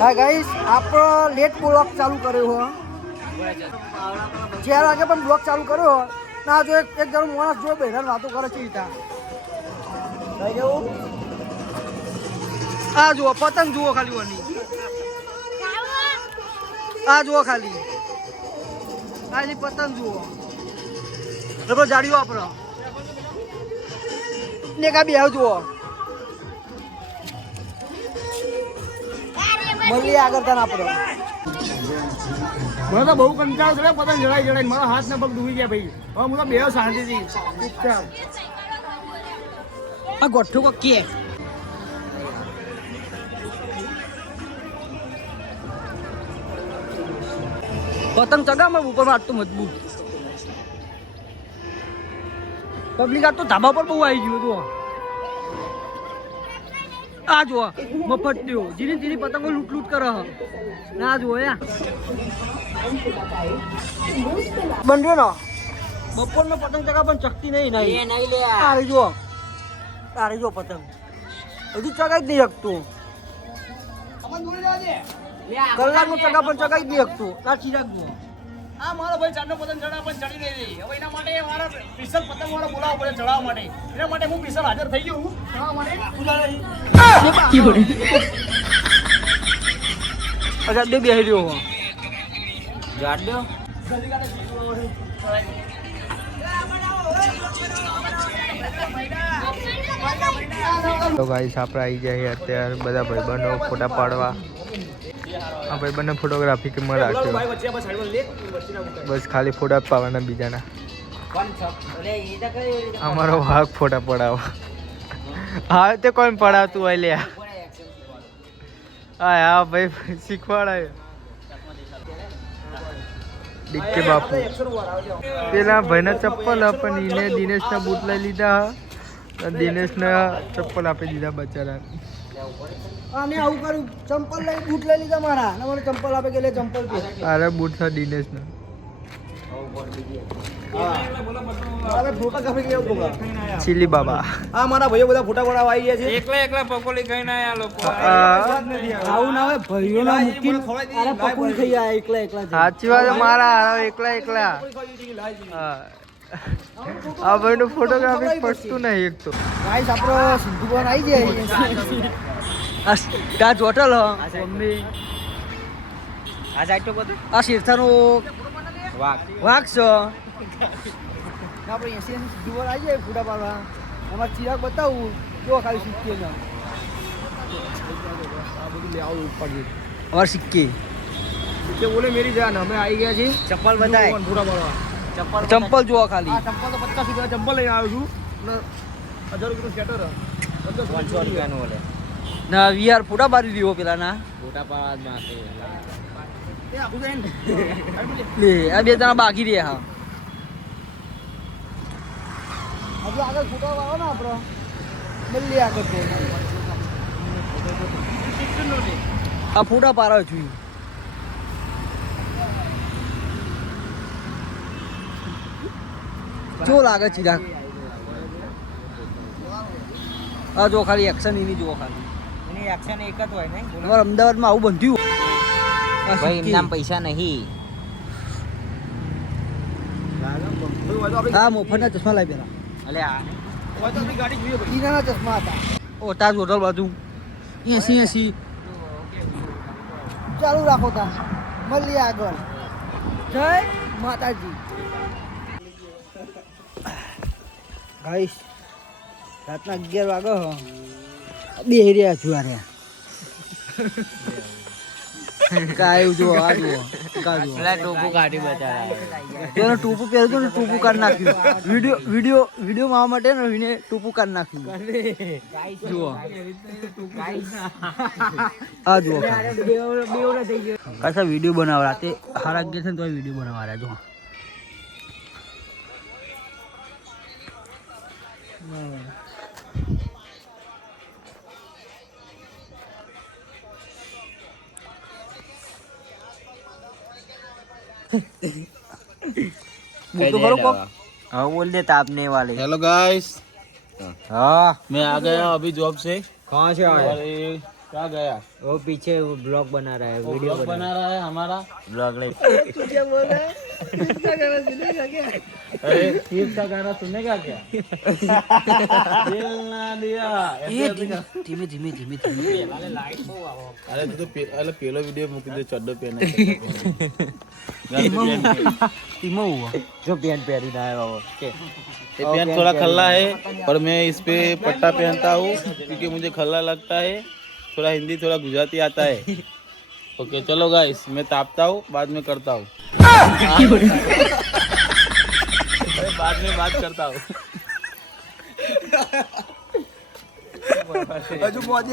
હા ગાઈસ આપણો late block ચાલુ કર્યો હો 4 વાગે પણ બ્લોક ચાલુ કર્યો હો ના જો એક જણો માણસ જો બેરાન વાતો કરે છે ઈટા થઈ ગયું આ જુઓ પતંગ જુઓ ખાલી ઓની આ જુઓ ખાલી આની પતંગ જુઓ રબો જાડીઓ આપણો ને કા બેહ જુઓ મળી આગળ તને આપણો મને તો બહુ કંટાળ કરે પતંગ જડાઈ મારા હાથ ને પગ દુખી ગયા ભાઈ હવે હું તો બે શાંતિથી ચૂપચાપ આ ગોઠું કો કે પતંગ ચગામાં ઉપર આટલું મજબૂત પબ્લિક આ તો ધાબા પર બહુ આવી ગયું હતું આ જો મફત થયો જીની જીની પતંગો લૂંટ લૂંટ કરે ના જો યા બંધ્યો નો બપોરનો પતંગ ચગા પણ ચકતી નહીં નહીં તારે જો પતંગ હજુ ચગાઈ જ નહીં શકતું કલાકનું ચગા પણ ચગાઈ જ નહીં શકતું આ ચિરાગ જુઓ આ મારો ભાઈ ચાંદનો પતંગ ચડા પણ ચડી નહીં રહી હવે એના માટે મારા સ્પેશિયલ પતંગ વાળો બોલાવવો પડે ચડાવવા માટે એના માટે હું સ્પેશિયલ હાજર થઈ ગયો હું ચડાવવા માટે અચ્છા બે બેહી રહ્યો હો ગાડ્યો તો ગાઈસ આપણે આવી જાય અત્યારે બધા ભાઈબંધો ફોટા પાડવા આ ભાઈબંધને ફોટોગ્રાફી કે માં રાખ્યો બસ ખાલી ફોટા પાડવાના બીજાના અમારો વાઘ ફોટા પડાવવા હા તે કોણ પડાવતું હોય લે હા ભાઈ શીખવાડાય ડીકે બાપુ પેલા ભાઈના ચપ્પલ પણ એને દિનેશના બૂટ લઈ લીધા દિનેશના ચપ્પલ આપી દીધા બચારા આને આવું કર્યું ચંપલ લઈ બૂટ લઈ લીધા મારા ને મને ચંપલ આપે કે લે ચંપલ પે અરે બૂટ છે દિનેશના હવે ફોટા કાપી ગયો બોગા ચીલી બાબા આ મારા ભાઈઓ બધા ફોટા પડાવવા આવી ગયા છે એકલા પકોડી ખાઈને આયા લોકો આવું ના હોય ભાઈઓના મુકીન અરે પકોડી ખાઈ આયા એકલા સાચી વાત મારા એકલા હા આ ભાઈનું ફોટોગ્રાફી પડતું નહીં એક તો ગાઈસ આપણો સિદ્ધુ બોન આવી ગયા આ હોટલ હ મમ્મી આ સાઈડ તો બધું આ શેરથાનો વાઘ છે આપણે 80 સિદ્ધુ બોન આવી જાય ફોટા પાડવા અમાર ચિરાગ બતાવું જો ખાલી સિક્કે ના આ બધું લે આવું ઉપર और सिक्के કે બોલે મેરી જાન અમે આવી ગયા છીએ चप्पल बताए ફોટા પાડવા चप्पल जो खाली આ ચપ્પલ તો 50 રૂપિયા ચપ્પલ લઈને આવ્યો છું અને 1000 રૂપિયાનું સ્વેટર 500 રૂપિયાનું ઓલે ના વીઆર ફોટા પાડી દીધો પેલા ના ફોટા પાડવા માટે એ આપું દેન લે આ બે જણા બાકી રહ્યા હા હજુ આગળ ફોટા વાળો ને આપણો મળી આગળ તો આ ફોટા પાડવા છું જો લાગે ચિરાગ આ જો ખાલી એક્શન એની જો ખાલી એની એક્શન એક જ હોય ને અમારા અમદાવાદમાં આવું બંધ્યું ભાઈ એમના પૈસા નહીં હા મોફતના ચશ્મા લાવી પેલા અલે આ હોય તો આપણી ગાડી જોઈએ ઈનાના ચશ્મા હતા ઓ તાજ હોટલ બાજુ 80 ચાલુ રાખો તા મળીએ આગળ જય માતાજી ગાઈસ રાતના 11 વાગે હો બે રહ્યા છું આ રહ્યા કાયું જો આ જો કાયું પેલા ટોપુ કાઢી બચારા તેનો ટોપુ પહેર્યું તો ટોપુ કાઢ નાખ્યું વિડિયો માવા માટે ને એને ટોપુ કાઢ નાખ્યું જુઓ આ જુઓ કાસા વિડિયો બનાવ રાતે હારા ગયા છે ને તો વિડિયો બનાવવા રહ્યા જો वो तो करो कब हाँ बोल दे तापने वाले हेलो गाइस हाँ मैं आ गया अभी जॉब से कहाँ से आए कहाँ गया? वो पीछे वो ब्लॉग बना रहा है, वो ब्लॉग बना रहा है हमारा। ब्लॉग लाइक तू क्या बोल रहा है? किसका गाना सुनेगा क्या? अरे कीप का गाना सुनेगा क्या? दिल ना दिया। ધીમે ધીમે ધીમે ધીમે अरे तू तो अरे पहला वीडियो मुझे दे चड्डो पहना ધીમો હુआ जो पैंट पहनी ना है वो के ये पैंट थोड़ा खल्ला है और मैं इस पे पट्टा पहनता हूँ क्योंकि मुझे खल्ला लगता है, थोड़ा हिंदी थोड़ा गुजराती आता है। ओके चलो गाइस, मैं तापता हूँ, बाद में करता हूँ। बाद में बात करता हूँ। હજુ મોદી